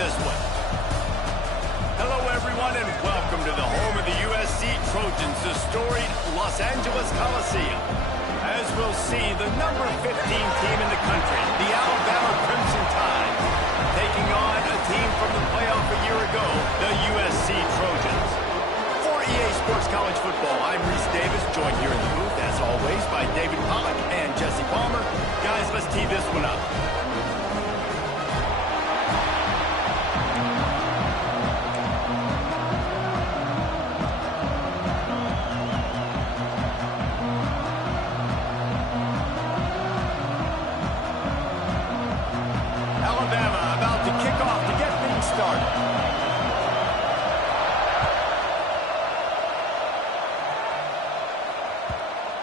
this one. Hello, everyone, and welcome to the home of the USC Trojans, the storied Los Angeles Coliseum. As we'll see, the number 15 team in the country, the Alabama Crimson Tide, taking on a team from the playoff a year ago, the USC Trojans. For EA Sports College Football, I'm Reese Davis, joined here in the booth, as always, by David Pollack and Jesse Palmer. Guys, let's tee this one up. Alabama about to kick off to get things started.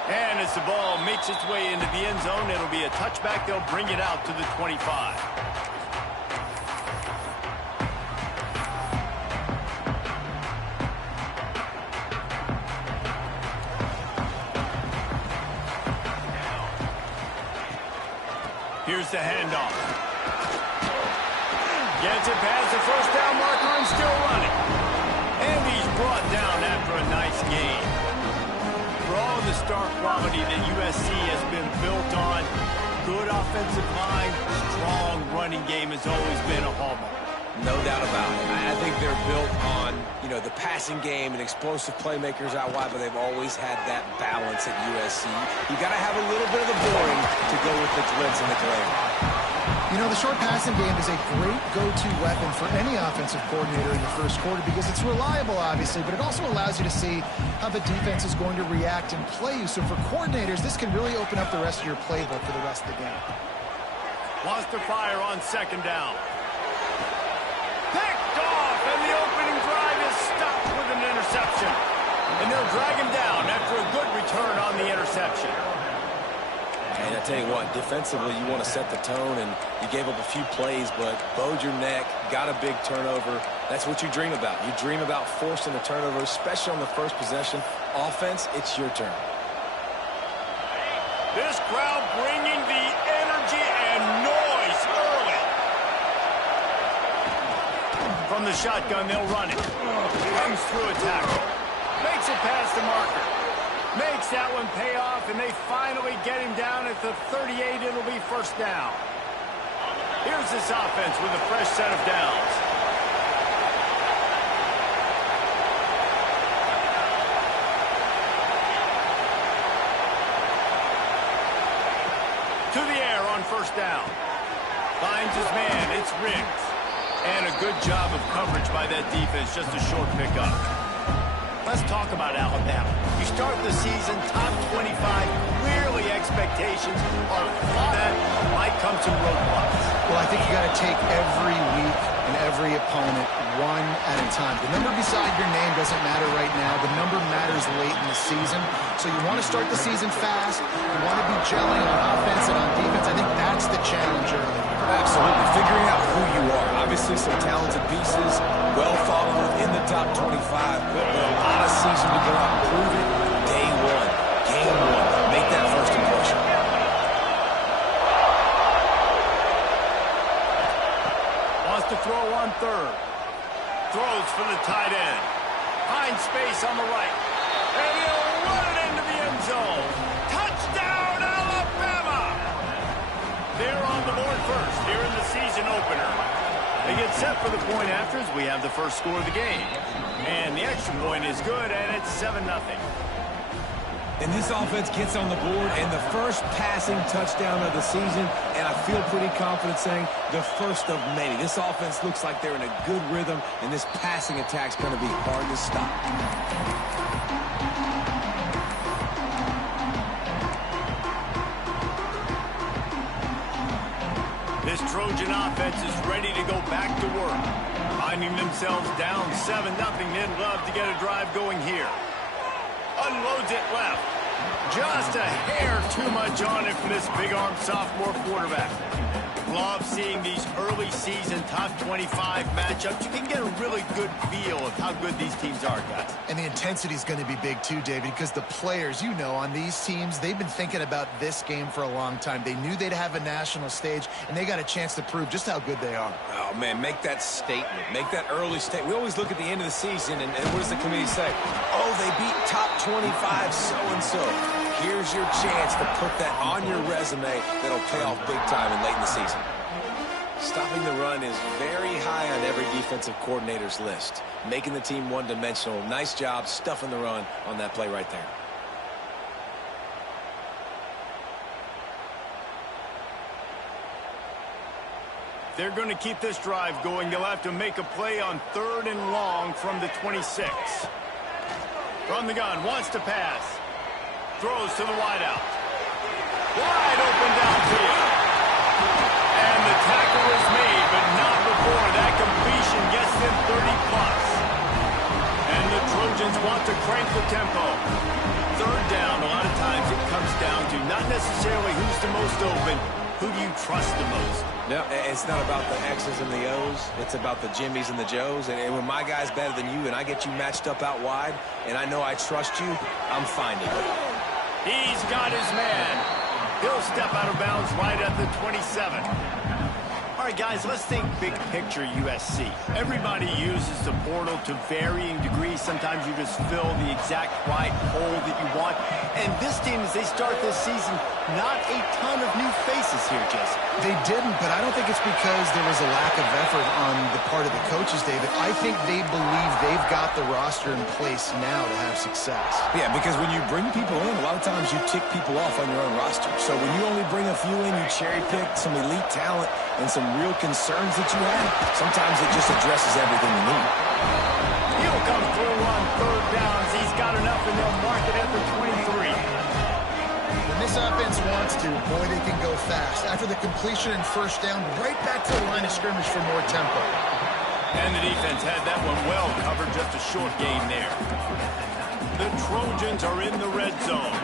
And as the ball makes its way into the end zone, it'll be a touchback. They'll bring it out to the 25. Here's the handoff. Gets it past the first down marker and still running. And he's brought down after a nice gain. For all the star quality that USC has been built on, good offensive line, strong running game has always been a hallmark. No doubt about it. I think they're built on, the passing game and explosive playmakers out wide, but they've always had that balance at USC. You got to have a little bit of the boring to go with the glitz and the glare. The short passing game is a great go-to weapon for any offensive coordinator in the first quarter because it's reliable, obviously, but it also allows you to see how the defense is going to react and play you. So for coordinators, this can really open up the rest of your playbook for the rest of the game. Wants to fire on second down. Picked off, and the opening drive is stopped with an interception. And they'll drag him down after a good return on the interception. And I tell you what, defensively, you want to set the tone, and you gave up a few plays, but bowed your neck, got a big turnover. That's what you dream about. You dream about forcing a turnover, especially on the first possession. Offense, it's your turn. This crowd bringing the energy and noise early. From the shotgun, they'll run it. Comes through a tackle. Makes it past the marker. Makes that one pay off, and they finally get him down at the 38. It'll be first down. Here's this offense with a fresh set of downs. To the air on first down. Finds his man. It's Riggs. And a good job of coverage by that defense. Just a short pickup. Let's talk about Alabama. You start the season top 25. Clearly expectations are far. That might come some roadblocks. Well, I think you got to take every week and every opponent one at a time. The number beside your name doesn't matter right now. The number matters late in the season. So you want to start the season fast. You want to be gelling on offense and on defense. I think that's the challenge early. Absolutely. Figuring out who you are. Obviously, some talented pieces, well thought of in the top 25, but a lot of season to go out and prove it. Day one, game one. Make that first impression. Wants to throw on third. Throws for the tight end. Finds space on the right. And he'll run it into the end zone. Touchdown, Alabama! They're on the board first here in the season opener. They get set for the point after as we have the first score of the game. And the extra point is good, and it's 7-0. And this offense gets on the board, and the first passing touchdown of the season, and I feel pretty confident saying the first of many. This offense looks like they're in a good rhythm, and this passing attack's going to be hard to stop. This Trojan offense is ready to go back to work. Finding themselves down 7-0, they'd love to get a drive going here. Unloads it left. Just a hair too much on it for this big-armed sophomore quarterback. Love seeing these early season top 25 matchups. You can get a really good feel of how good these teams are, guys. And the intensity is going to be big too, David, because the players, you know, on these teams, they've been thinking about this game for a long time. They knew they'd have a national stage, and they got a chance to prove just how good they are. Oh, man, make that statement. Make that early statement. We always look at the end of the season, and what does the committee say? Oh, they beat top 25 so-and-so. Here's your chance to put that on your resume that'll pay off big time and late in the season. Stopping the run is very high on every defensive coordinator's list. Making the team one-dimensional. Nice job stuffing the run on that play right there. They're going to keep this drive going. They'll have to make a play on 3rd and long from the 26. From the gun, wants to pass. Throws to the wideout. Wide open downfield. And the tackle is made, but not before that completion gets them 30+. And the Trojans want to crank the tempo. 3rd down, a lot of times it comes down to not necessarily who's the most open, who do you trust the most? No, it's not about the X's and the O's. It's about the Jimmys and the Joes. And when my guy's better than you and I get you matched up out wide and I know I trust you, I'm finding it. He's got his man. He'll step out of bounds right at the 27. All right, guys, let's think big picture USC. Everybody uses the portal to varying degrees. Sometimes you just fill the exact right hole that you want. And this team, as they start this season, not a ton of new faces here, Jesse. They didn't, but I don't think it's because there was a lack of effort on the part of the coaches, David. I think they believe they've got the roster in place now to have success. Yeah, because when you bring people in, a lot of times you tick people off on your own roster. So when you only bring a few in, you cherry-pick some elite talent and some real concerns that you have, sometimes it just addresses everything you need. He'll come through on 3rd downs. He's got enough, and they'll mark it at the 23. When this offense wants to, boy, they can go fast. After the completion and 1st down, right back to the line of scrimmage for more tempo. And the defense had that one well covered, just a short gain there. The Trojans are in the red zone.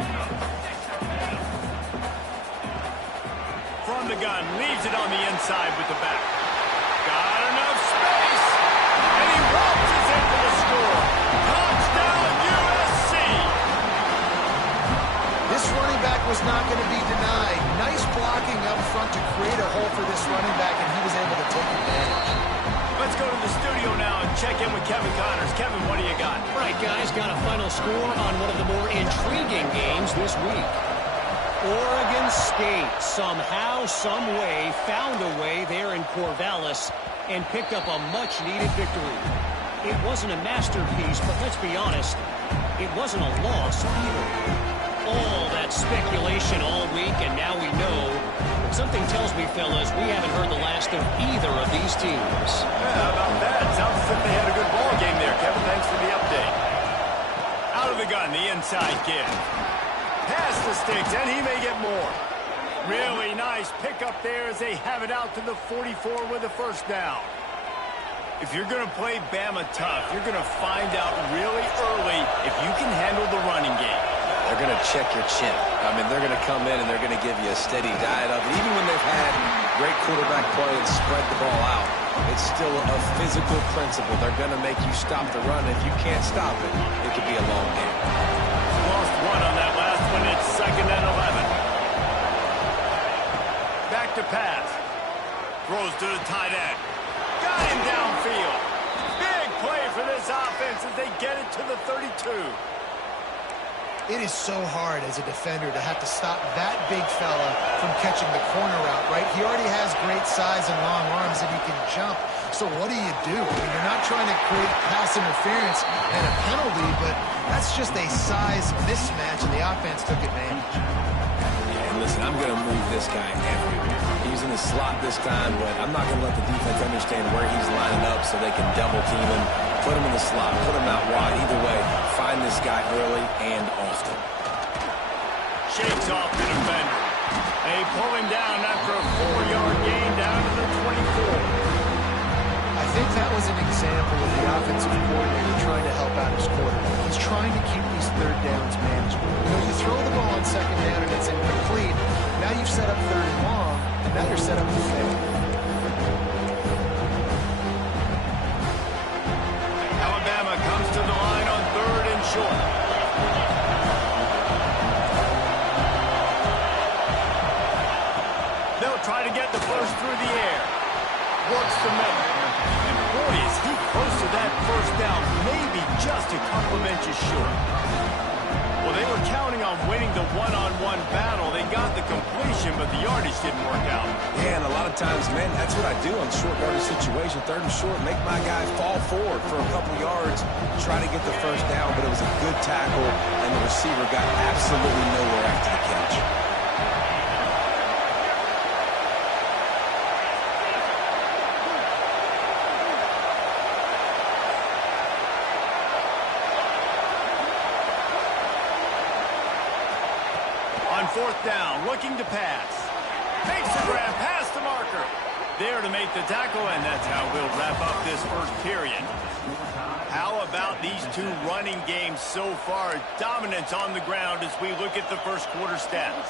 From the gun, leaves it on the inside with the back. Got enough space, and he waltzes into the score. Touchdown, USC! This running back was not going to be denied. Nice blocking up front to create a hole for this running back, and he was able to take advantage. Let's go to the studio now and check in with Kevin Connors. Kevin, what do you got? All right, guys, got a final score on one of the more intriguing games this week. Oregon State somehow, some way, found a way there in Corvallis and picked up a much-needed victory. It wasn't a masterpiece, but let's be honest, it wasn't a loss either. All that speculation all week, and now we know. Something tells me, fellas, we haven't heard the last of either of these teams. Yeah, how about that? Sounds as if they had a good ball game there, Kevin. Thanks for the update. Out of the gun, the inside kid. Pass the sticks, and he may get more. Really nice pickup there as they have it out to the 44 with a 1st down. If you're going to play Bama tough, you're going to find out really early if you can handle the running game. They're going to check your chin. I mean, they're going to come in and they're going to give you a steady diet of it. Even when they've had great quarterback play and spread the ball out, it's still a physical principle. They're going to make you stop the run. If you can't stop it, it could be a long game. Lost one on that last one. It's 2nd and 11. Back to pass. Throws to the tight end. Got him downfield. Big play for this offense as they get it to the 32. It is so hard as a defender to have to stop that big fella from catching the corner route, right? He already has great size and long arms, and he can jump. So what do you do? I mean, you're not trying to create pass interference and a penalty, but that's just a size mismatch, and the offense took advantage. Yeah, and listen, I'm going to move this guy everywhere. He's in the slot this time, but I'm not going to let the defense understand where he's lining up so they can double team him, put him in the slot, put him out wide. Either way, find this guy early and often. Shakes off the defender. They pull him down after a 4-yard gain down to the 24. I think that was an example of the offensive coordinator trying to help out his quarterback. He's trying to keep these 3rd downs manageable. You know, you throw the ball on 2nd down and it's incomplete. Now you've set up 3rd and long. now you're set up to fail. Alabama comes to the line on 3rd and short. They'll try to get the first through the air. Works the middle. And boy, is he close to that first down. Maybe just a couple of inches short. Well, they were counting on winning the one-on-one battle. They got the completion, but the yardage didn't work out. Yeah, and a lot of times, man, that's what I do on short yardage situation. 3rd and short, make my guy fall forward for a couple yards, try to get the first down, but it was a good tackle, and the receiver got absolutely nowhere after the catch. On 4th down, looking to pass. Makes the grab past the marker. There to make the tackle, and that's how we'll wrap up this first period. How about these two running games so far? Dominance on the ground as we look at the first quarter stats.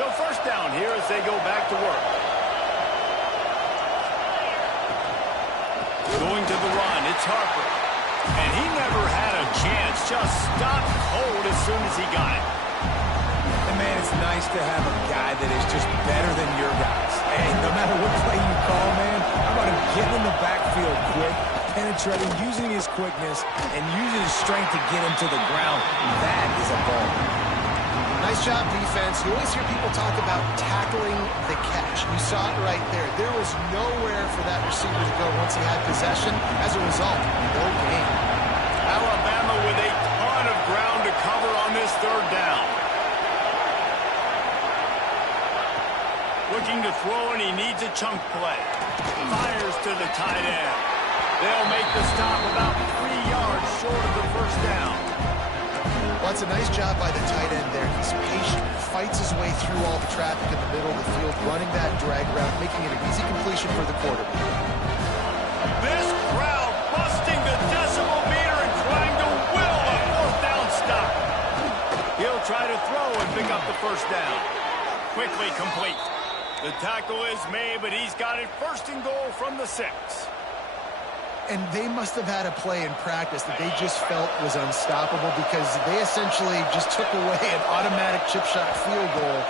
So first down here as they go back to work. Going to the run, it's Harper. And he never had a chance, just stopped cold as soon as he got it. And man, it's nice to have a guy that is just better than your guys. Hey, no matter what play you call, man, how about him getting in the backfield quick, penetrating, using his quickness, and using his strength to get him to the ground. That is a ball. Nice job, defense. You always hear people talk about tackling the catch. You saw it right there. There was nowhere for that receiver to go once he had possession. As a result, no gain. Alabama with a ton of ground to cover on this 3rd down. Looking to throw, and he needs a chunk play. Fires to the tight end. They'll make the stop about 3 yards short of the first down. Well, it's a nice job by the tight end there. He's patient, fights his way through all the traffic in the middle of the field, running that drag route, making it an easy completion for the quarterback. This crowd busting the decibel meter and trying to will a 4th down stop. He'll try to throw and pick up the first down. Quickly complete. The tackle is made, but he's got it 1st and goal from the 6. And they must have had a play in practice that they just felt was unstoppable because they essentially just took away an automatic chip shot field goal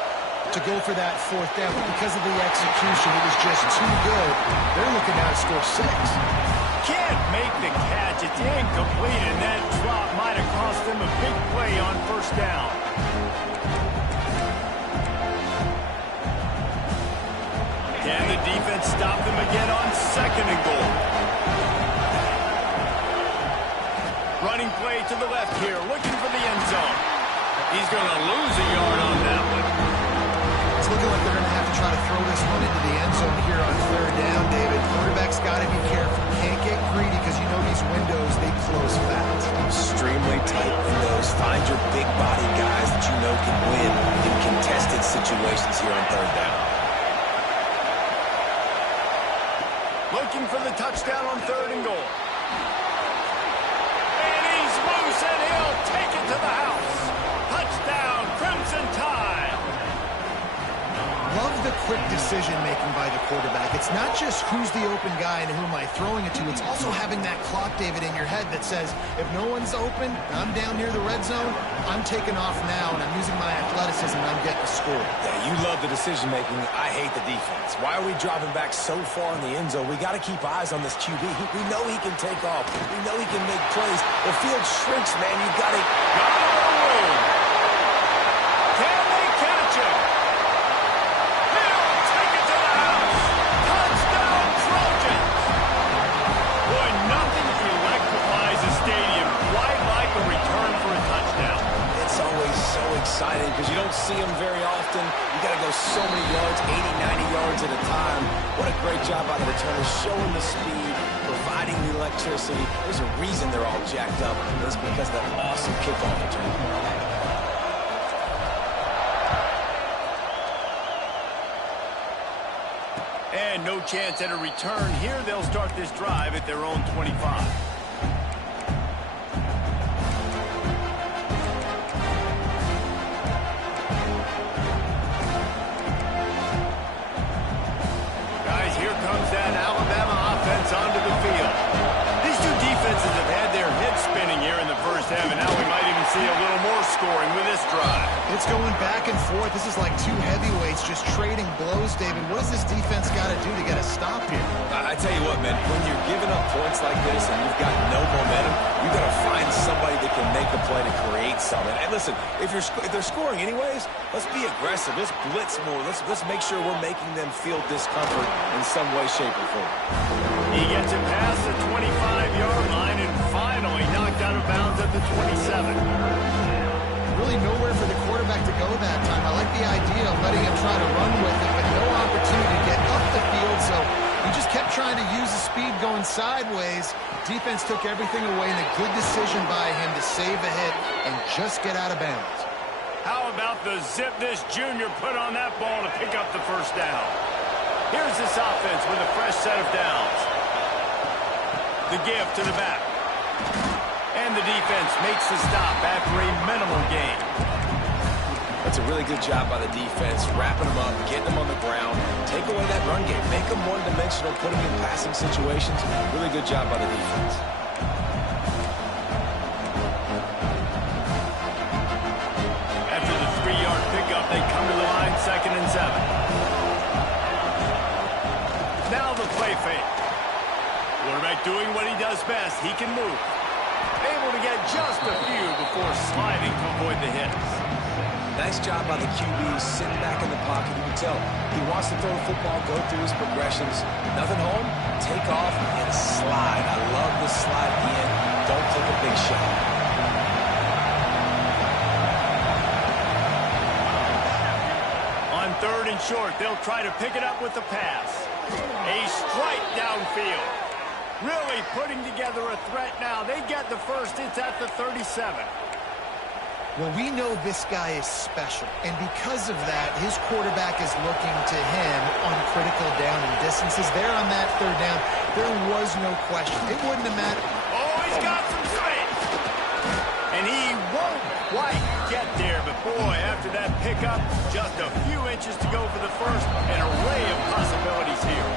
to go for that 4th down. But because of the execution, it was just too good. They're looking now to score 6. Can't make the catch. It's incomplete, and that drop might have cost them a big play on 1st down. Can the defense stop them again on 2nd and goal? Running play to the left here, looking for the end zone. He's going to lose a yard on that one. It's looking like they're going to have to try to throw this one into the end zone here on 3rd down, David. Quarterback's got to be careful. Can't get greedy because you know these windows, they close fast. Extremely tight windows. Find your big body guys that you know can win in contested situations here on 3rd down. Looking for the touchdown on 3rd and goal. And he'll take it to the house. Touchdown, Crimson Tide. Love the quick decision-making by the quarterback. It's not just who's the open guy and who am I throwing it to. It's also having that clock, David, in your head that says, if no one's open, I'm down near the red zone, I'm taking off now, and I'm using my athleticism, and I'm getting a score. Yeah, you love the decision-making. I hate the defense. Why are we dropping back so far in the end zone? We got to keep eyes on this QB. We know he can take off. We know he can make plays. The field shrinks, man. You got to... Can they catch him? He'll take it to the house. Touchdown, Trojans. Boy, nothing electrifies a stadium quite like a return for a touchdown. It's always so exciting because you don't see them very often. You got to go so many yards, 80, 90 yards at a time. What a great job by the returners, showing the speed, providing the electricity. There's a reason they're all jacked up. It's because of that awesome kickoff return. And no chance at a return here. They'll start this drive at their own 25. first half, and now we might even see a little more scoring with this drive. It's going back and forth. This is like two heavyweights just trading blows, David. What does this defense got to do to get a stop here? I tell you what, man, when you're giving up points like this and you've got no momentum, you got to find somebody that can make a play to create something. And listen, if they're scoring anyways, let's be aggressive. Let's blitz more. Let's make sure we're making them feel discomfort in some way, shape, or form. He gets it past the 25-yard line and finally knocked out of bounds at the 27. Really nowhere for the quarterback to go that time. I like the idea of letting him try to run with it, but no opportunity to get up the field, so he just kept trying to use the speed going sideways. Defense took everything away, and a good decision by him to save a hit and just get out of bounds. How about the zip this junior put on that ball to pick up the first down? Here's this offense with a fresh set of downs. The give to the back. And the defense makes the stop after a minimal gain. That's a really good job by the defense, wrapping them up, getting them on the ground, take away that run game, make them one-dimensional, put them in passing situations. Really good job by the defense. After the 3-yard pickup, they come to the line, 2nd and 7. Now the play fake. Quarterback doing what he does best. He can move. Able to get just a few before sliding to avoid the hits. Nice job by the QB, sitting back in the pocket. You can tell he wants to throw the football, go through his progressions. Nothing home, take off, and slide. I love the slide at the end. Don't take a big shot. On 3rd and short, they'll try to pick it up with the pass. A strike downfield. Really putting together a threat now. They get the first. It's at the 37. Well, we know this guy is special, and because of that, his quarterback is looking to him on critical down and distances. There on that 3rd down, there was no question. It wouldn't have mattered. Oh, he's got some space. And he won't quite get there, but boy, after that pickup, just a few inches to go for the first. An array of possibilities here.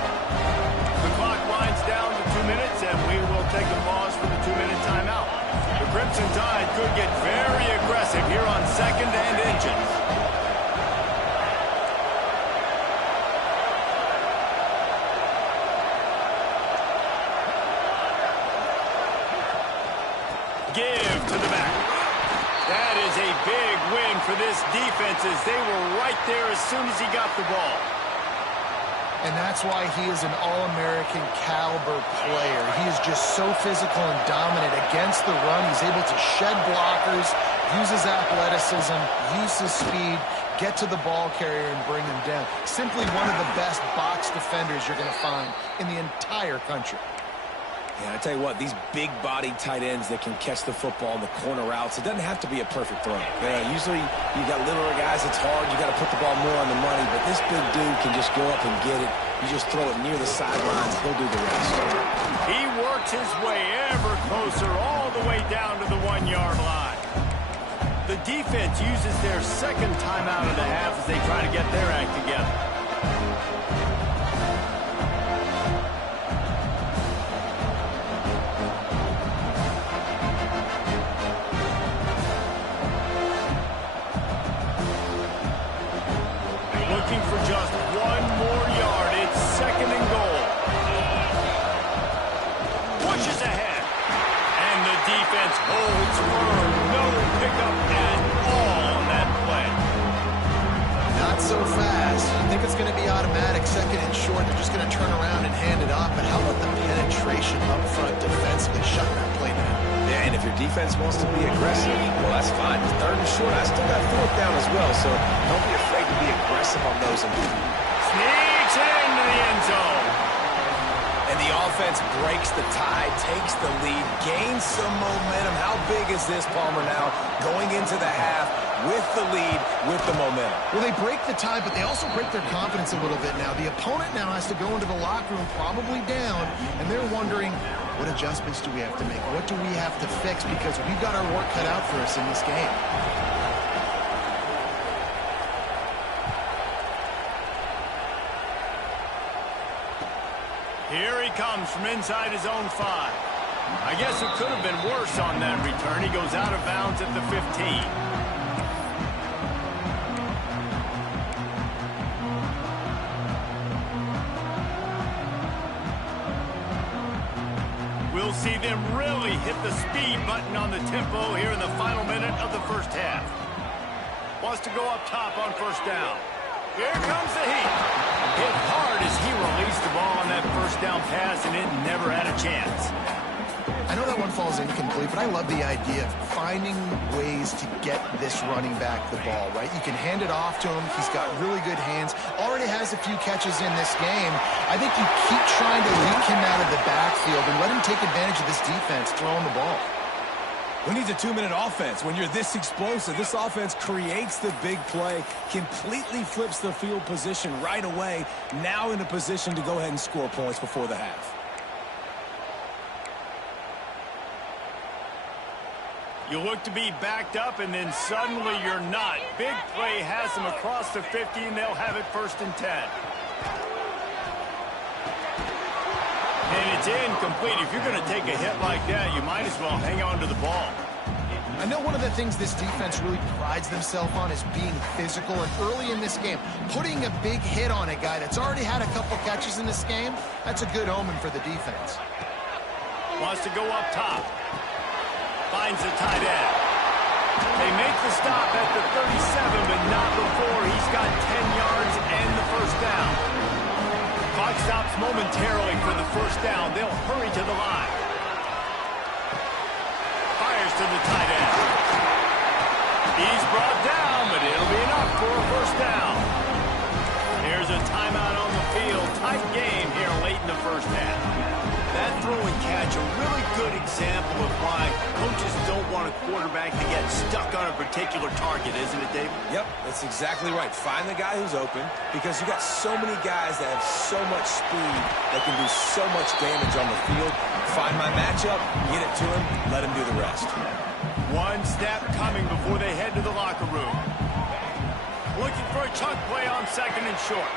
The clock winds down to 2 minutes, and we will take a pause for the 2-minute timeout. The Crimson Tide could get very aggressive here on 2nd and inches. Give to the back. That is a big win for this defense as they were right there as soon as he got the ball. And that's why he is an All-American caliber player. He is just so physical and dominant against the run. He's able to shed blockers, use his athleticism, use his speed, get to the ball carrier and bring him down. Simply one of the best box defenders you're going to find in the entire country. Yeah, I tell you what, these big-bodied tight ends that can catch the football in the corner routes, it doesn't have to be a perfect throw. Usually you got littler guys, it's hard, you got to put the ball more on the money, but this big dude can just go up and get it. You just throw it near the sidelines, he'll do the rest. He works his way ever closer all the way down to the 1-yard line. The defense uses their 2nd timeout of the half as they try to get their act together. Looking for just 1 more yard. It's 2nd and goal. Pushes ahead. And the defense holds firm. No pickup at all on that play. Not so fast. I think it's going to be automatic, 2nd and short. They're just going to turn around and hand it off. But how about the penetration up front defensively, shutting that play down? Yeah, and if your defense wants to be aggressive, well, that's fine. 3rd and short, I still got 4th down as well, so don't be afraid to be aggressive on those. Sneaks into the end zone. And the offense breaks the tie, takes the lead, gains some momentum. How big is this, Palmer, now going into the half with the lead, with the momentum? Well, they break the tie, but they also break their confidence a little bit now. The opponent now has to go into the locker room probably down, and they're wondering, what adjustments do we have to make? What do we have to fix? Because we've got our work cut out for us in this game. Here he comes from inside his own 5. I guess it could have been worse on that return. He goes out of bounds at the 15. We'll see them really hit the speed button on the tempo here in the final minute of the first half. Wants to go up top on first down. Here comes the heat. Hit hard as he released the ball on that first down pass, and it never had a chance. I know that one falls incomplete, but I love the idea of finding ways to get this running back the ball, right? You can hand it off to him. He's got really good hands. Already has a few catches in this game. I think you keep trying to leak him out of the backfield and let him take advantage of this defense throwing the ball. Who needs a 2-minute offense? When you're this explosive, this offense creates the big play, completely flips the field position right away, now in a position to go ahead and score points before the half. You look to be backed up, and then suddenly you're not. Big play has them across the 50, and they'll have it 1st and 10. And it's incomplete. If you're going to take a hit like that, you might as well hang on to the ball. I know one of the things this defense really prides themselves on is being physical, and early in this game, putting a big hit on a guy that's already had a couple catches in this game, that's a good omen for the defense. Wants to go up top. Finds the tight end. They make the stop at the 37, but not before he's got 10 yards and the first down. Clock stops momentarily for the first down. They'll hurry to the line. Fires to the tight end. He's brought down, but it'll be enough for a first down. Here's a timeout on the field. Tight game here late in the first half. That throw and catch, a really good example of why coaches don't want a quarterback to get stuck on a particular target, isn't it, Dave? Yep, that's exactly right. Find the guy who's open, because you got so many guys that have so much speed that can do so much damage on the field. Find my matchup, get it to him, let him do the rest. One snap coming before they head to the locker room. Looking for a chunk play on 2nd and short.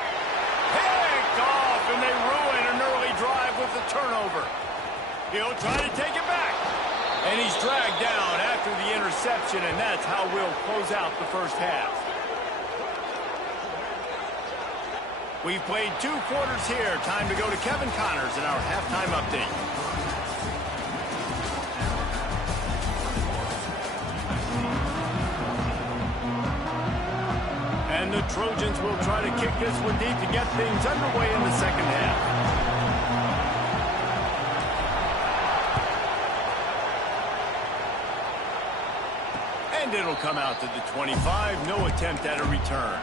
Picked off, and they ruin an early drive with the turnover. He'll try to take it back. And he's dragged down after the interception, and that's how we'll close out the first half. We've played 2 quarters here. Time to go to Kevin Connors in our halftime update. And the Trojans will try to kick this one deep to get things underway in the second half. And it'll come out to the 25. No attempt at a return.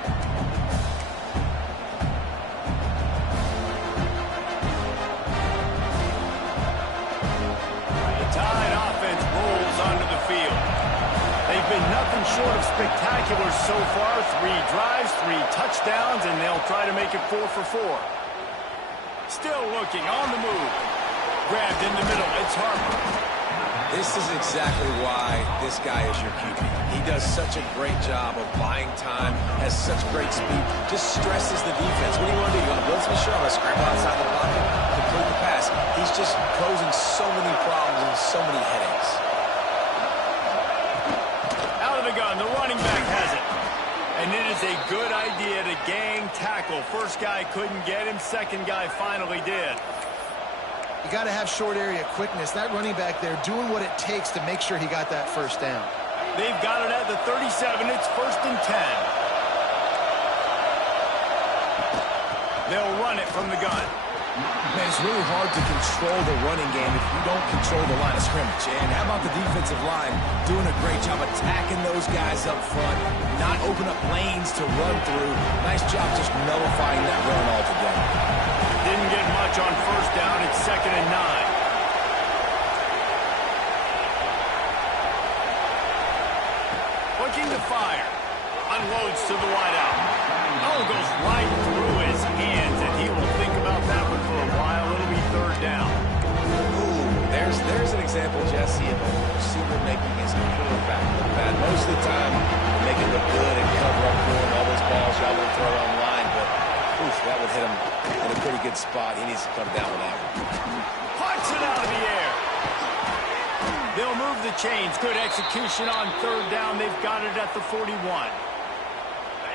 The Tide offense rolls onto the field. They've been nothing short of spectacular so far. 3 drives, 3 touchdowns, and they'll try to make it 4 for 4. Still looking on the move. Grabbed in the middle. It's Harper. This is exactly why this guy is your QB. He does such a great job of buying time, has such great speed, just stresses the defense. What do you want to do? You want to blitz me? Sure, I'm going to scramble outside the pocket, complete the pass. He's just posing so many problems and so many headaches. Out of the gun, the running back has it. And it is a good idea to gang tackle. First guy couldn't get him, second guy finally did. You got to have short area quickness. That running back there doing what it takes to make sure he got that first down. They've got it at the 37. It's 1st and 10. They'll run it from the gun. Man, it's really hard to control the running game if you don't control the line of scrimmage. And how about the defensive line doing a great job attacking those guys up front, not open up lanes to run through. Nice job just nullifying that run altogether. Didn't get much on first down. It's 2nd and 9. Looking to fire. Unloads to the wideout. Oh, goes right through his hands, and he will think about that one for a while. It'll be 3rd down. Ooh, there's an example, Jesse, of a receiver making his quarterback look bad. Most of the time, they make it look good and cover up for him. All those balls y'all want to throw online, but oof, that would hit him in a pretty good spot. He needs to come down with that one. Punch it out of the air. They'll move the chains. Good execution on third down. They've got it at the 41.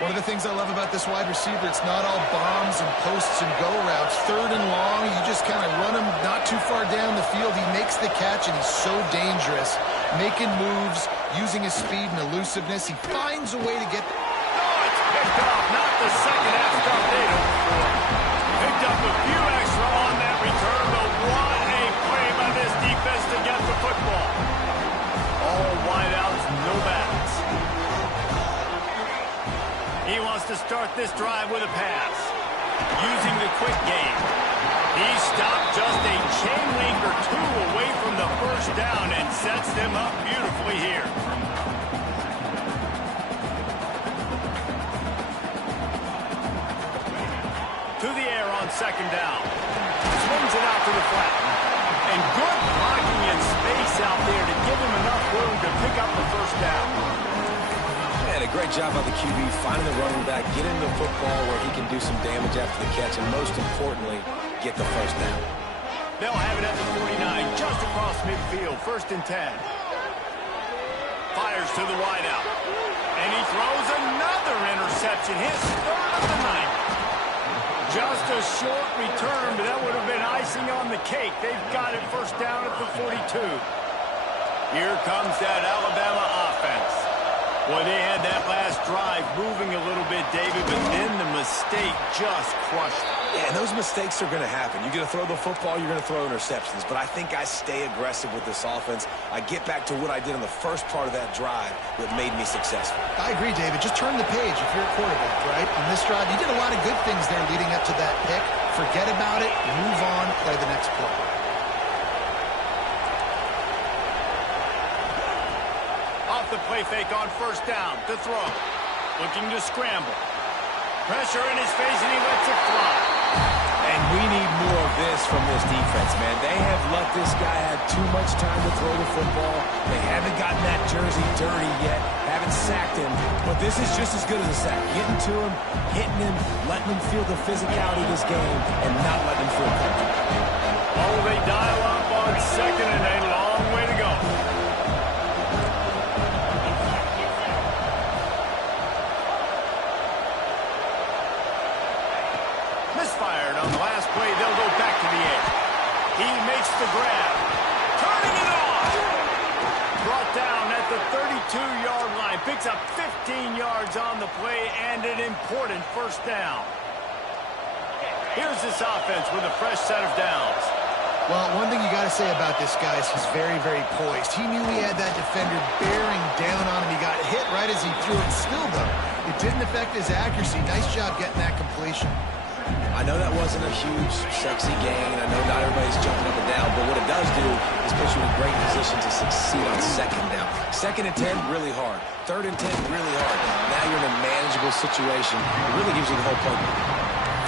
One of the things I love about this wide receiver, it's not all bombs and posts and go routes. Third and long, you just kind of run him not too far down the field. He makes the catch, and he's so dangerous. Making moves, using his speed and elusiveness. He finds a way to get... Oh, it's picked off. Not the second half stuff they don't score. Picked up a few extra on that return, but what a play by this defense to get the football. All wideouts, no backs. He wants to start this drive with a pass. Using the quick game. He stopped just a chain link or two away from the first down and sets them up beautifully here. To the air on second down. Swings it out to the flat. And good blocking in space out there to give him enough room to pick up the first down. And a great job by the QB finding the running back, getting the football where he can do some damage after the catch, and most importantly, get the first down. They'll have it at the 49, just across midfield, 1st and 10. Fires to the wideout. And he throws another interception, his third of the night. Just a short return, but that would have been icing on the cake. They've got it first down at the 42. Here comes that Alabama offense. Boy, they had that last drive moving a little bit, David, but then the mistake just crushed them. Yeah, and those mistakes are going to happen. You're going to throw the football, you're going to throw interceptions. But I think I stay aggressive with this offense. I get back to what I did in the first part of that drive that made me successful. I agree, David. Just turn the page if you're a quarterback, right? On this drive, you did a lot of good things there leading up to that pick. Forget about it, move on, play the next play. Off the play fake on first down to throw. Looking to scramble. Pressure in his face, and he lets it fly. And we need more of this from this defense, man. They have let this guy have too much time to throw the football. They haven't gotten that jersey dirty yet, haven't sacked him. But this is just as good as a sack. Getting to him, hitting him, letting him feel the physicality of this game, and not letting him feel comfortable. Oh, they dial up on second, and a long way to go. Misfired on the last play. They'll go back to the edge. He makes the grab. Turning it on. Brought down at the 32-yard line. Picks up 15 yards on the play and an important first down. Here's this offense with a fresh set of downs. Well, one thing you got to say about this guy is he's very, very poised. He knew he had that defender bearing down on him. He got hit right as he threw it. Still, though, it didn't affect his accuracy. Nice job getting that completion. I know that wasn't a huge, sexy gain. I know not everybody's jumping up and down, but what it does do is put you in a great position to succeed on second down. 2nd and 10, really hard. 3rd and 10, really hard. Now you're in a manageable situation. It really gives you the whole playbook.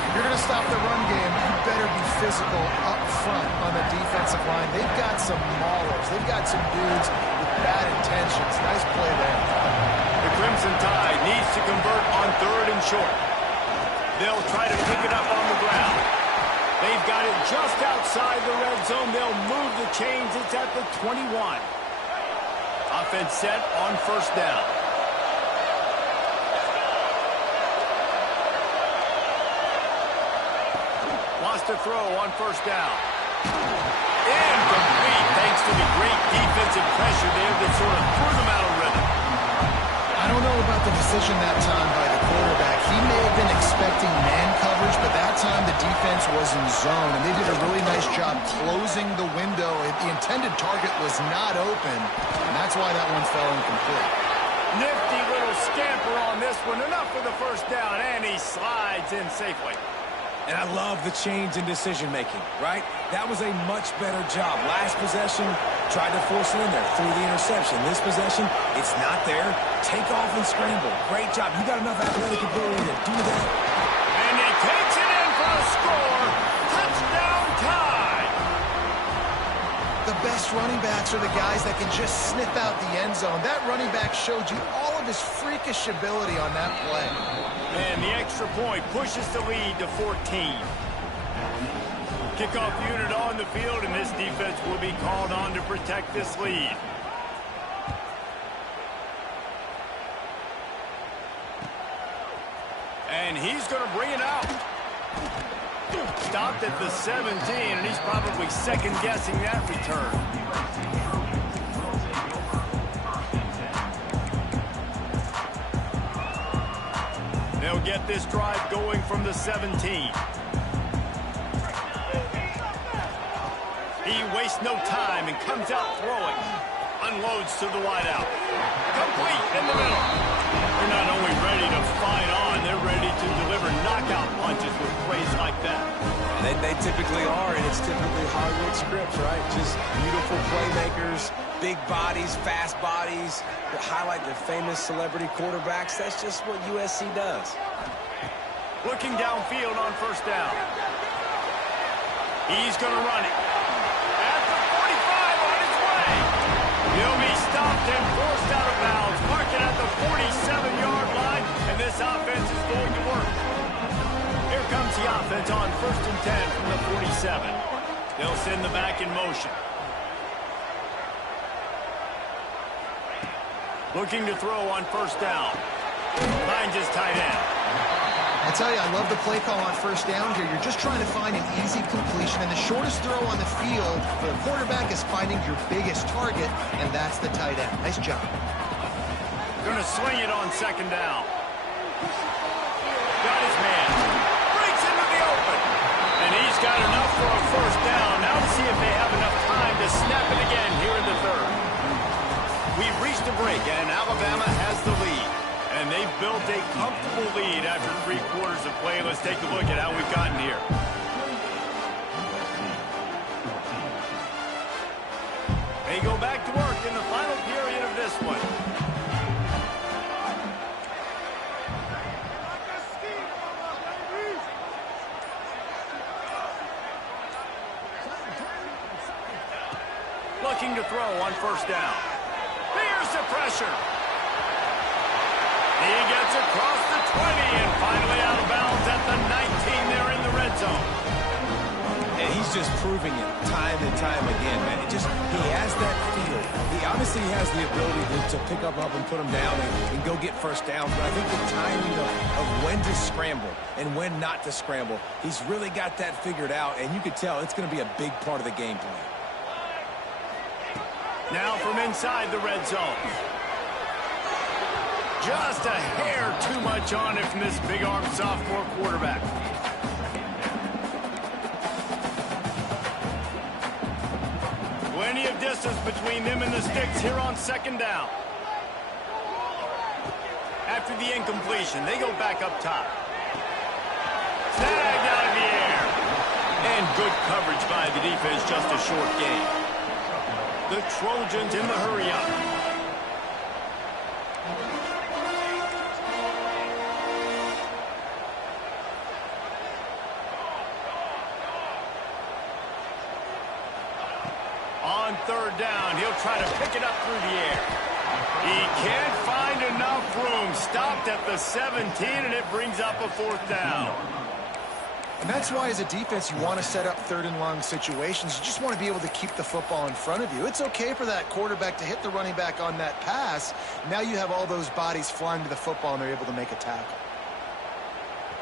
If you're going to stop the run game, you better be physical up front on the defensive line. They've got some maulers. They've got some dudes with bad intentions. Nice play there. The Crimson Tide needs to convert on 3rd and short. They'll try to pick it up on the ground. They've got it just outside the red zone. They'll move the chains. It's at the 21. Offense set on first down. Wants to throw on first down. Incomplete thanks to the great defensive pressure there that sort of threw them out of rhythm. I don't know about the decision that time by the quarterback. He may have been expecting man coverage, but that time the defense was in zone, and they did a really nice job closing the window. The intended target was not open, and that's why that one fell incomplete. Nifty little scamper on this one. Enough for the first down, and he slides in safely. And I love the change in decision-making, right? That was a much better job. Last possession, tried to force it in there, threw the interception. This possession, it's not there. Take off and scramble. Great job. You got enough athletic ability to do that. And he takes it in for a score. Touchdown tie. The best running backs are the guys that can just sniff out the end zone. That running back showed you all of his freakish ability on that play. And the extra point pushes the lead to 14. Kickoff unit on the field, and this defense will be called on to protect this lead. And he's going to bring it out. Stopped at the 17, and he's probably second-guessing that return. They'll get this drive going from the 17. He wastes no time and comes out throwing. Unloads to the wideout. Complete in the middle. They're not only ready to fight on, they're ready to deliver knockout punches with plays like that. And they typically are, and it's typically Hollywood scripts, right? Just beautiful playmakers, big bodies, fast bodies that highlight their famous celebrity quarterbacks. That's just what USC does. Looking downfield on first down. He's going to run it. At the 45 on his way. He'll be stopped and forced out of bounds. Mark it at the 47-yard line, and this offense is going to work. Here comes the offense on 1st and 10 from the 47. They'll send the back in motion. Looking to throw on first down. Finds his tight end. I tell you, I love the play call on first down here. You're just trying to find an easy completion, and the shortest throw on the field for the quarterback is finding your biggest target, and that's the tight end. Nice job. Going to swing it on second down. Got his man. Breaks into the open. And he's got enough for a first down. Now to see if they have enough time to snap it again here in the third. We've reached a break, and Alabama has the lead. And they've built a comfortable lead after 3 quarters of play. Let's take a look at how we've gotten here. They go back to work in the final period of this one. Looking to throw on first down. Here's the pressure. He gets across the 20 and finally out of bounds at the 19 there in the red zone. And he's just proving it time and time again, man. He has that feel. He obviously has the ability to pick up and put him down and go get first downs. But I think the timing of when to scramble and when not to scramble, he's really got that figured out. And you could tell it's going to be a big part of the game plan. Now from inside the red zone. Just a hair too much on it from this big-armed sophomore quarterback. Plenty of distance between them and the sticks here on second down. After the incompletion, they go back up top. Snagged out of the air. And good coverage by the defense, just a short gain. The Trojans in the hurry-up. On third down, he'll try to pick it up through the air. He can't find enough room. Stopped at the 17, and it brings up a fourth down. And that's why, as a defense, you want to set up third and long situations. You just want to be able to keep the football in front of you. It's okay for that quarterback to hit the running back on that pass. Now you have all those bodies flying to the football, and they're able to make a tackle.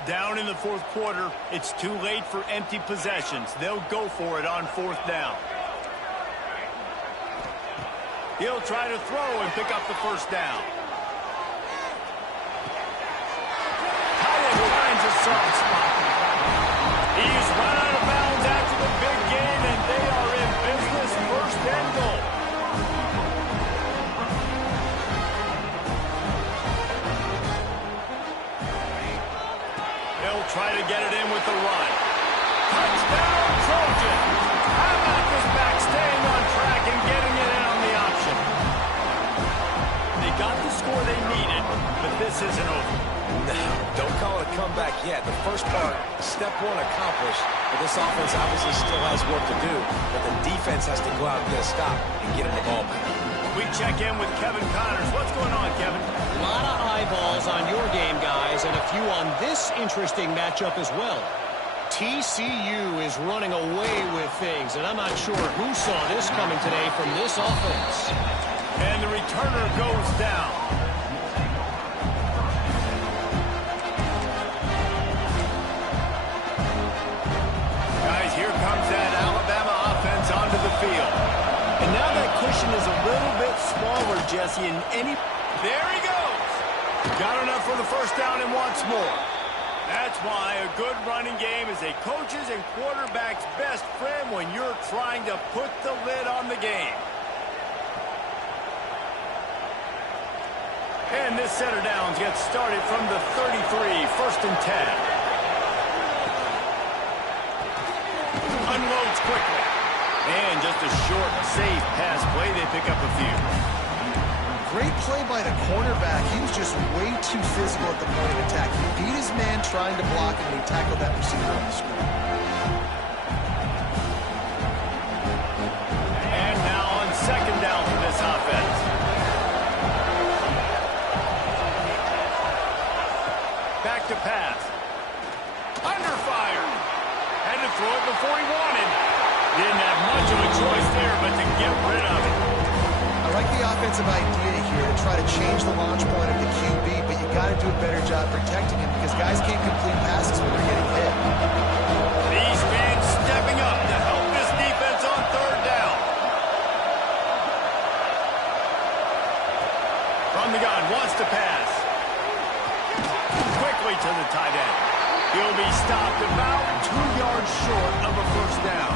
Down in the fourth quarter, it's too late for empty possessions. They'll go for it on fourth down. He'll try to throw and pick up the first down. Tight end finds a soft spot. He's run out of bounds after the big gain, and they are in business, first and goal. They'll try to get it in with the run. Touchdown, Trojan. How about this back staying on track and getting it in on the option? They got the score they needed, but this isn't over. No, don't call it a comeback yet. The first part, step one accomplished, but this offense obviously still has work to do, but the defense has to go out and get a stop and get him the ball back. We check in with Kevin Connors. What's going on, Kevin? A lot of eyeballs on your game, guys, and a few on this interesting matchup as well. TCU is running away with things, and I'm not sure who saw this coming today from this offense. And the returner goes down. Guys, here comes that Alabama offense onto the field. And now that cushion is a little bit smaller, Jesse, and There he goes. Got enough for the first down and wants more. That's why a good running game is a coach's and quarterback's best friend when you're trying to put the lid on the game. And this set of downs gets started from the 33, 1st and 10. Unloads quickly. And just a short, safe pass play. They pick up a few. Great play by the cornerback. He was just way too physical at the point of attack. He beat his man trying to block him, and he tackled that receiver on the screen. And now on 2nd down for this offense. Back to pass. Under fire. Had to throw it before he wanted. Didn't have much of a choice there, but to get rid of it. I like the offensive idea here to try to change the launch point of the QB, but you got to do a better job protecting him because guys can't complete passes when they're getting hit. These fans stepping up to help this defense on 3rd down. From the gun, wants to pass. Quickly to the tight end. He'll be stopped about 2 yards short of a 1st down.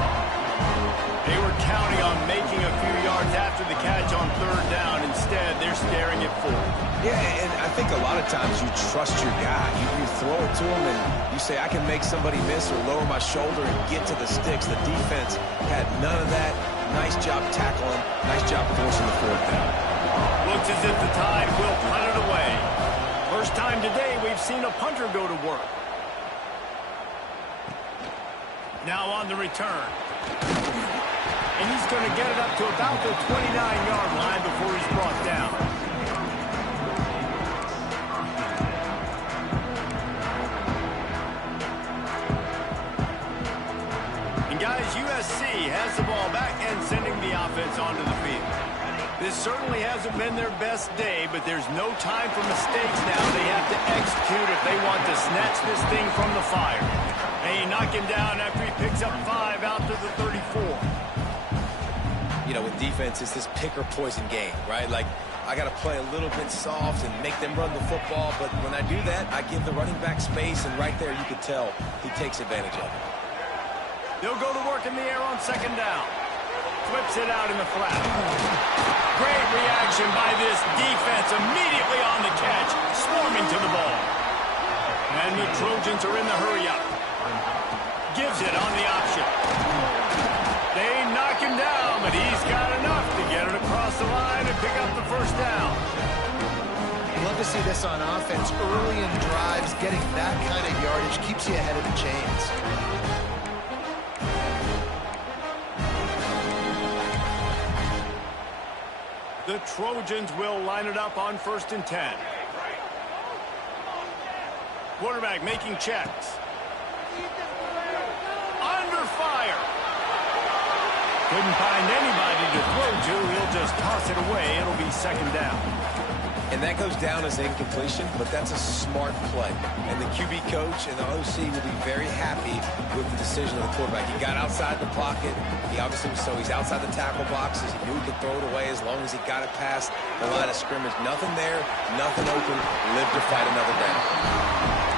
They were counting on making a few yards after the catch on 3rd down. Instead, they're staring at 4th. Yeah, and I think a lot of times you trust your guy. You throw it to him and you say, I can make somebody miss or lower my shoulder and get to the sticks. The defense had none of that. Nice job tackling. Nice job forcing the 4th down. Looks as if the Tide will punt it away. First time today we've seen a punter go to work. Now on the return. And he's going to get it up to about the 29-yard line before he's brought down. And guys, USC has the ball back and sending the offense onto the field. This certainly hasn't been their best day, but there's no time for mistakes now. They have to execute if they want to snatch this thing from the fire. They knock him down after he picks up 5 out to the 34. You know, with defense, it's this pick or poison game, right? Like, I got to play a little bit soft and make them run the football, but when I do that, I give the running back space, and right there you can tell he takes advantage of it. They'll go to work in the air on 2nd down. Flips it out in the flat. Great reaction by this defense immediately on the catch, swarming to the ball. And the Trojans are in the hurry-up. Gives it on the option. They knock him down, but he's got enough to get it across the line and pick up the 1st down. You love to see this on offense. Early in drives, getting that kind of yardage keeps you ahead of the chains. The Trojans will line it up on 1st and 10. Quarterback making checks. Under fire. Couldn't find anybody to throw to. He'll just toss it away. It'll be 2nd down. And that goes down as incompletion, but that's a smart play. And the QB coach and the OC will be very happy with the decision of the quarterback. He got outside the pocket. He obviously was, so he's outside the tackle boxes. He knew he could throw it away as long as he got it past the line of scrimmage. Nothing there, nothing open. Live to fight another down.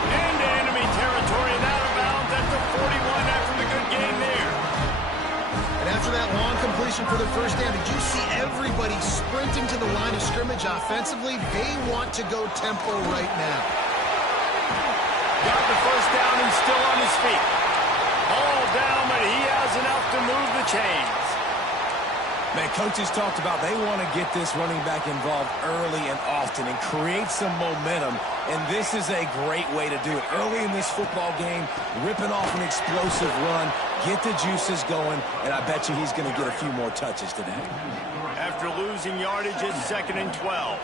Into enemy territory and out of bounds at the 41 after the good game there. And after that long completion for the 1st down, did you see everybody sprinting to the line of scrimmage offensively? They want to go tempo right now. Got the 1st down and still on his feet. All down, but he has enough to move the chains. Man, coaches talked about they want to get this running back involved early and often and create some momentum, and this is a great way to do it. Early in this football game, ripping off an explosive run, get the juices going, and I bet you he's going to get a few more touches today. After losing yardage, it's 2nd and 12.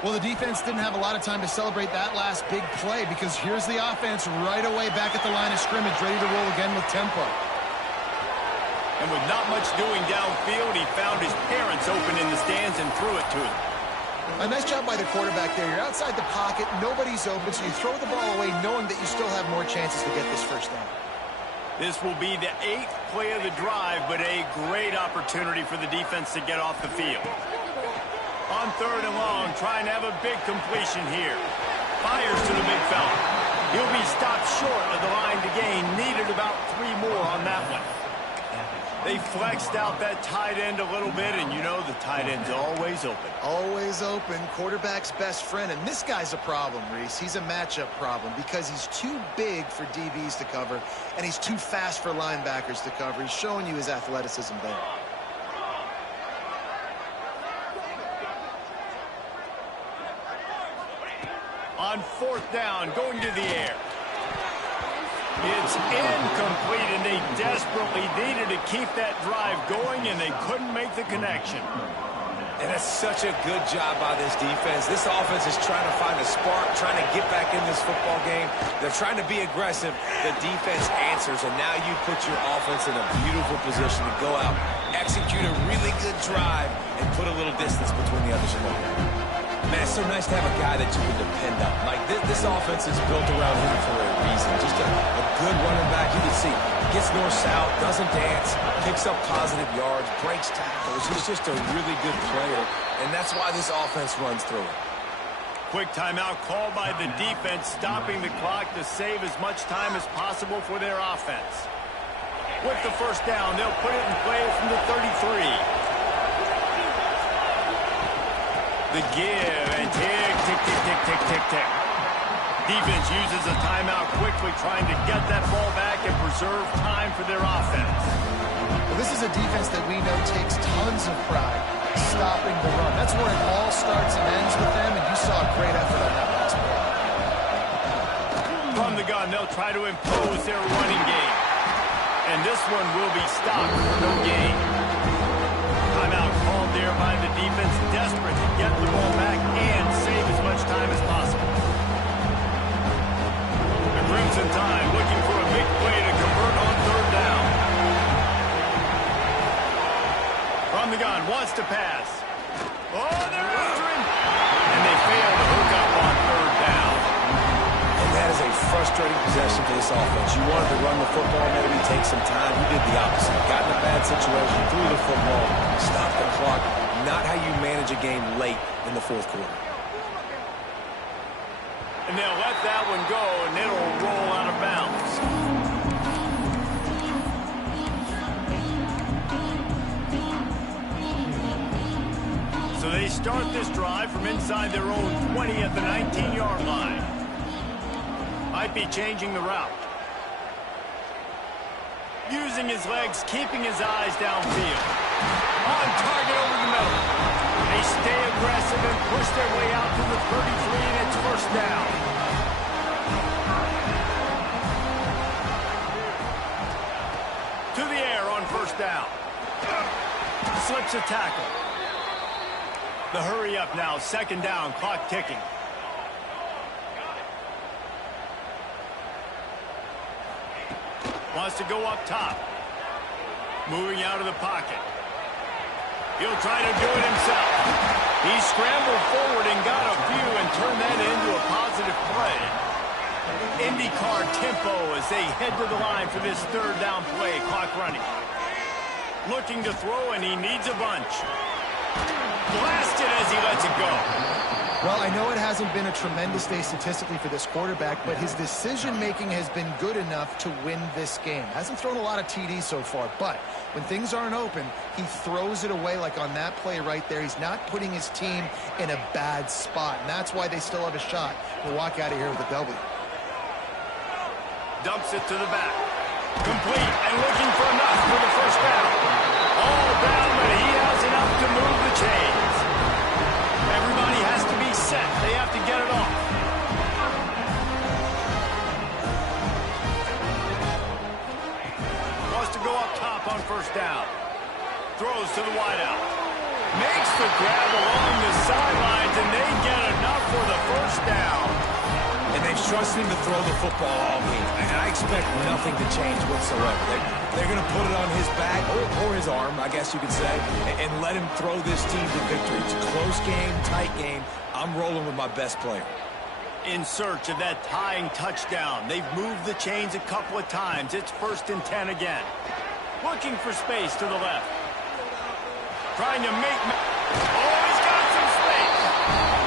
Well, the defense didn't have a lot of time to celebrate that last big play because here's the offense right away back at the line of scrimmage, ready to roll again with tempo. And with not much doing downfield, he found his parents open in the stands and threw it to him. A nice job by the quarterback there. You're outside the pocket, nobody's open, so you throw the ball away knowing that you still have more chances to get this first down. This will be the 8th play of the drive, but a great opportunity for the defense to get off the field. On 3rd and long, trying to have a big completion here. Fires to the big fella. He'll be stopped short of the line to gain. Needed about 3 more on that one. They flexed out that tight end a little bit, and you know the tight end's always open. Always open. Quarterback's best friend. And this guy's a problem, Reese. He's a matchup problem because he's too big for DBs to cover, and he's too fast for linebackers to cover. He's showing you his athleticism there. On 4th down, going to the air. It's incomplete, and they desperately needed to keep that drive going, and they couldn't make the connection. And that's such a good job by this defense. This offense is trying to find a spark, trying to get back in this football game. They're trying to be aggressive. The defense answers, and now you put your offense in a beautiful position to go out, execute a really good drive, and put a little distance between the others. Man, it's so nice to have a guy that you can depend on. Like, this offense is built around him for a reason. Just a good running back. You can see, gets north-south, doesn't dance, picks up positive yards, breaks tackles. He's just a really good player, and that's why this offense runs through it. Quick timeout called by the defense, stopping the clock to save as much time as possible for their offense. With the first down, they'll put it in play from the 33. The give, and tick, tick, tick, tick, tick, tick, tick. Defense uses a timeout quickly, trying to get that ball back and preserve time for their offense. Well, this is a defense that we know takes tons of pride stopping the run. That's where it all starts and ends with them, and you saw a great effort on that last play. From the gun, they'll try to impose their running game. And this one will be stopped for no gain. Timeout called there by the defense, desperate to get the ball back and save as much time as possible. The Crimson Tide looking for a big play to convert on 3rd down. From the gun, wants to pass. Oh, they're after him! And they fail to hook up on 3rd down. And that is a frustrating possession for this offense. You wanted to run the football, maybe take some time. You did the opposite. Got in a bad situation, threw the football, stopped the clock. Not how you manage a game late in the 4th quarter. And they'll let that one go, and it'll roll out of bounds. So they start this drive from inside their own 20 at the 19-yard line. Might be changing the route. Using his legs, keeping his eyes downfield. On target over the middle. They stay aggressive and push their way out to the 33, and it's first down. To the air on first down. Slips a tackle. The hurry up now, 2nd down, clock ticking. Wants to go up top. Moving out of the pocket. He'll try to do it himself. He scrambled forward and got a few and turned that into a positive play. IndyCar tempo as they head to the line for this 3rd down play. Clock running. Looking to throw, and he needs a bunch. Blasted as he lets it go. Well, I know it hasn't been a tremendous day statistically for this quarterback, but his decision-making has been good enough to win this game. Hasn't thrown a lot of TDs so far, but when things aren't open, he throws it away like on that play right there. He's not putting his team in a bad spot, and that's why they still have a shot to walk out of here with a W. Dumps it to the back. Complete and looking for enough for the first down. All down, but he has enough to move the chains. Everybody has to be set. They have to get it off. Wants to go up top on first down. Throws to the wideout. Makes the grab along the sidelines, and they get enough for the first down. And they've trusted him to throw the football all game. And I expect nothing to change whatsoever. They're going to put it on his back, or his arm, I guess you could say, and let him throw this team to victory. It's a close game, tight game. I'm rolling with my best player. In search of that tying touchdown. They've moved the chains a couple of times. It's 1st and 10 again. Looking for space to the left. Trying to make... Oh, he's got some space.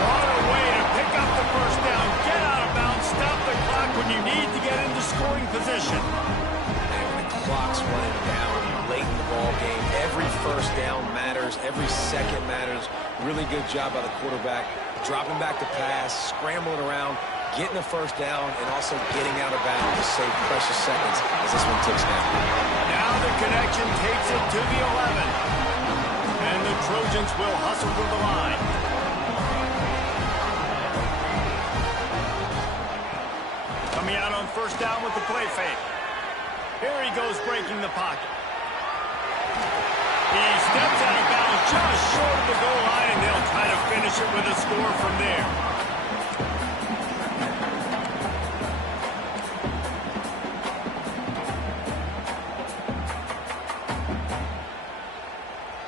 What a way to pick up the first down. Get out of bounds. Stop the clock when you need to get into scoring position. And when the clock's running down late in the ball game, every first down matters. Every second matters. Really good job by the quarterback. Dropping back to pass, scrambling around, getting a first down, and also getting out of bounds to save precious seconds as this one ticks down. Now the connection takes it to the 11. And the Trojans will hustle to the line. Coming out on first down with the play fake. Here he goes breaking the pocket. He steps out of bounds just short of the goal line, and they'll try to finish it with a score from there.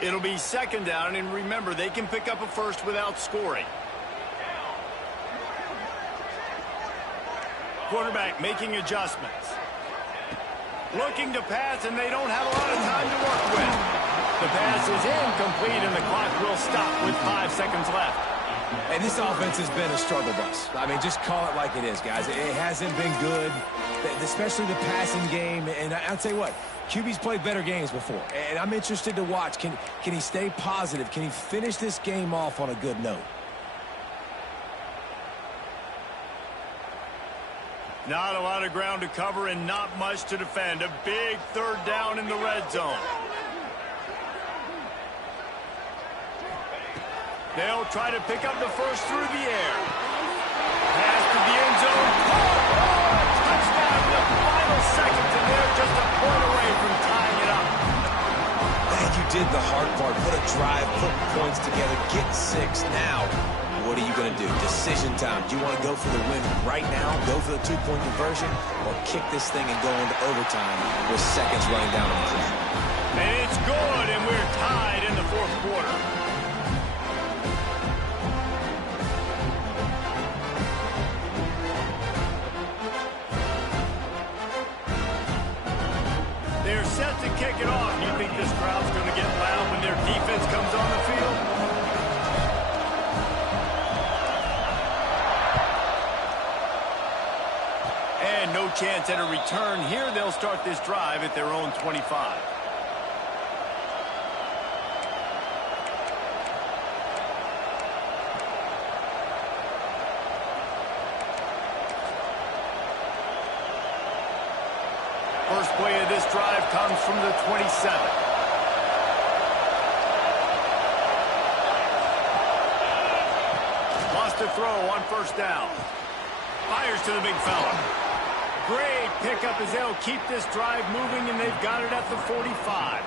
It'll be 2nd down, and remember, they can pick up a first without scoring. Quarterback making adjustments. Looking to pass, and they don't have a lot of time to work with. The pass is incomplete, and the clock will stop with 5 seconds left. And this offense has been a struggle bus. I mean, just call it like it is, guys. It hasn't been good, especially the passing game. And I'll tell you what, QB's played better games before. And I'm interested to watch. Can he stay positive? Can he finish this game off on a good note? Not a lot of ground to cover and not much to defend. A big 3rd down in the red zone. They'll try to pick up the first through the air. Pass to the end zone. Touchdown in the final seconds, and they're just a point away from tying it up. Man, you did the hard part. Put a drive, put points together, get 6. Now, what are you going to do? Decision time. Do you want to go for the win right now, go for the 2-point conversion, or kick this thing and go into overtime with seconds running down on the clock? And it's good, and we're tied in the 4th quarter. They're set to kick it off. Do you think this crowd's going to get loud when their defense comes on the field? And no chance at a return here. They'll start this drive at their own 25. First play of this drive comes from the 27. Lost a throw on first down. Fires to the big fella. Great pickup as they'll keep this drive moving, and they've got it at the 45.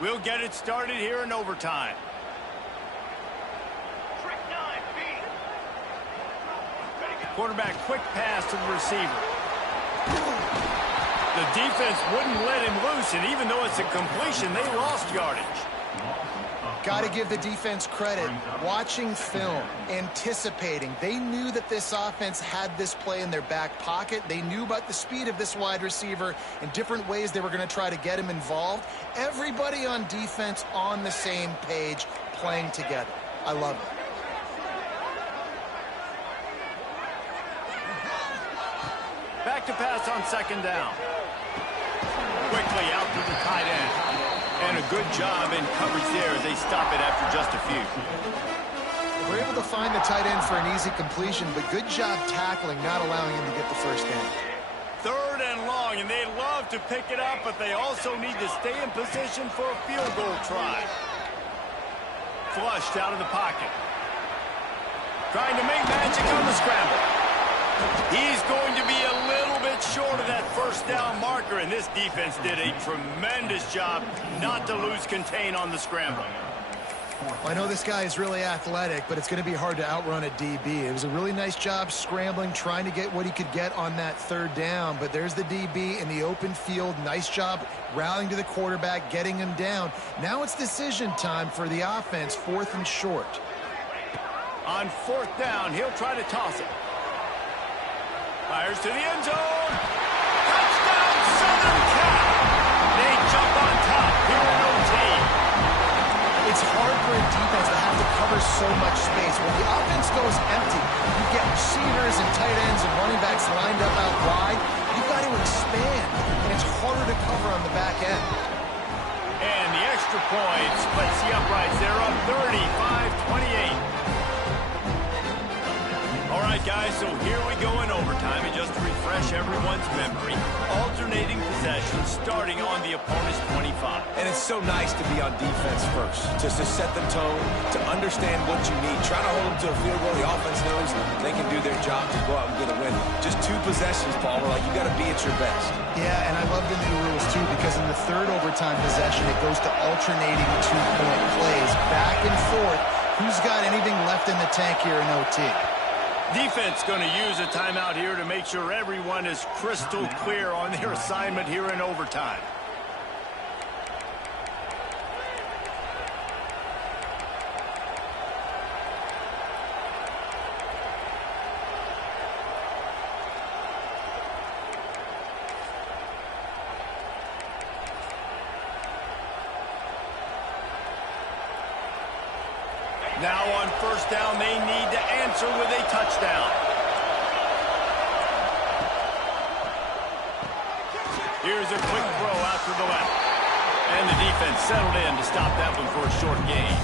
We'll get it started here in overtime. Quarterback quick pass to the receiver. The defense wouldn't let him loose, and even though it's a completion, they lost yardage. Got to give the defense credit. Watching film, anticipating. They knew that this offense had this play in their back pocket. They knew about the speed of this wide receiver and different ways they were going to try to get him involved. Everybody on defense on the same page, playing together. I love it. Back to pass on second down. Quickly out to the tight end. And a good job in coverage there as they stop it after just a few. We're able to find the tight end for an easy completion, but good job tackling, not allowing him to get the first down. 3rd and long, and they love to pick it up, but they also need to stay in position for a field goal try. Flushed out of the pocket. Trying to make magic on the scramble. He's going to be a little bit short of that first down marker, and this defense did a tremendous job not to lose contain on the scramble. I know this guy is really athletic, but it's going to be hard to outrun a DB. It was a really nice job scrambling, trying to get what he could get on that 3rd down, but there's the DB in the open field. Nice job rallying to the quarterback, getting him down. Now it's decision time for the offense, 4th and short. On 4th down, he'll try to toss it. Fires to the end zone. Touchdown, Southern Cal. They jump on top here in OT. It's hard for a defense to have to cover so much space. When the offense goes empty, you get receivers and tight ends and running backs lined up out wide. You've got to expand, and it's harder to cover on the back end. And the extra point splits the uprights. They're up 35-28. All right, guys, so here we go in overtime. And just to refresh everyone's memory, alternating possession starting on the opponent's 25. And it's so nice to be on defense first, just to set the tone, to understand what you need. Try to hold them to a field goal. The offense knows they can do their job to go out and get a win. Just 2 possessions, Paul. Like, you got to be at your best. Yeah, and I love the new rules, too, because in the 3rd overtime possession, it goes to alternating 2-point plays, back and forth. Who's got anything left in the tank here in OT? Defense going to use a timeout here to make sure everyone is crystal clear on their assignment here in overtime. Now on 1st down, they need to answer with a touchdown. Here's a quick throw out to the left. And the defense settled in to stop that one for a short gain.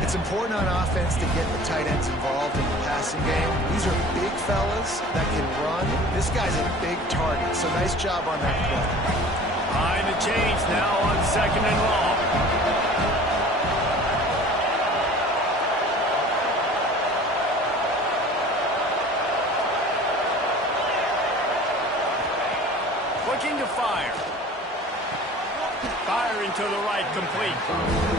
It's important on offense to get the tight ends involved in the passing game. These are big fellas that can run. This guy's a big target, so nice job on that play. Behind the chains now on 2nd and long. Looking to fire. Firing to the right, complete.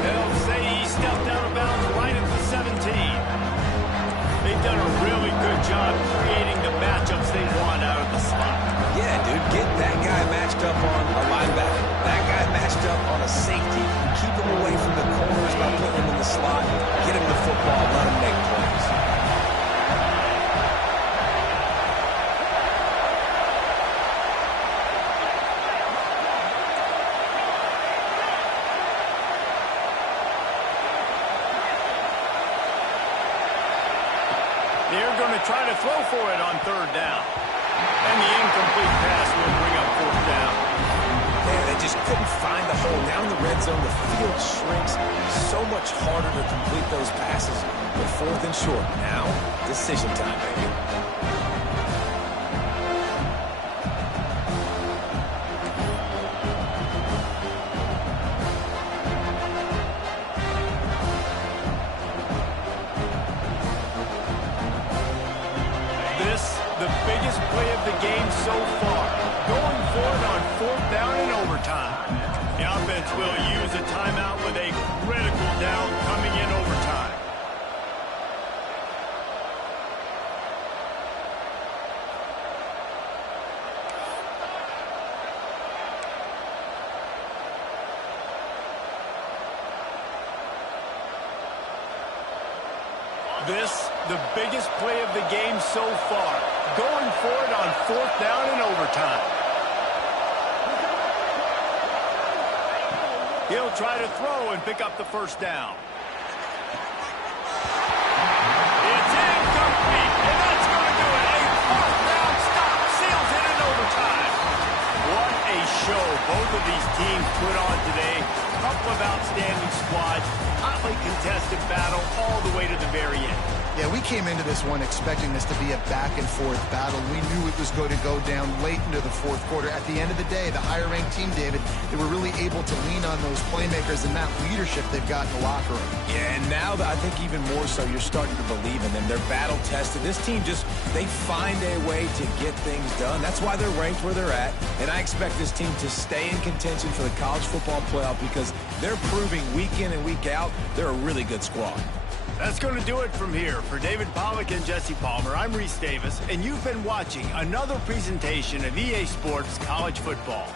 They'll say he stepped out of bounds right at the 17. They've done a really good job creating the matchups they want out of the slot. Yeah, dude, get that guy matched up on a linebacker. That guy matched up on a safety. Keep him away from the corners by putting him in the slot. Get him the football, let him make plays. They're going to try to throw for it on 3rd down. And the incomplete pass will bring up 4th down. Man, they just couldn't find the hole. Down in the red zone, the field shrinks. So much harder to complete those passes. But 4th and short. Now, decision time, baby. The biggest play of the game so far. Going for it on 4th down in overtime. The offense will use a timeout with a critical down coming in overtime. This, the biggest play of the game so far. Going for it on 4th down in overtime. He'll try to throw and pick up the 1st down. It's incomplete, and that's going to do it. A 4th down stop seals it in overtime. What a show both of these teams put on today. A couple of outstanding squads. Hotly contested battle all the way to the very end. Yeah, we can't came into this one expecting this to be a back-and-forth battle. We knew it was going to go down late into the fourth quarter. At the end of the day, the higher-ranked team, David, they were really able to lean on those playmakers and that leadership they've got in the locker room. Yeah, and now I think even more so, you're starting to believe in them. They're battle-tested. This team they find a way to get things done. That's why they're ranked where they're at, and I expect this team to stay in contention for the college football playoff because they're proving week in and week out they're a really good squad. That's going to do it from here. For David Pollack and Jesse Palmer, I'm Reese Davis, and you've been watching another presentation of EA Sports College Football.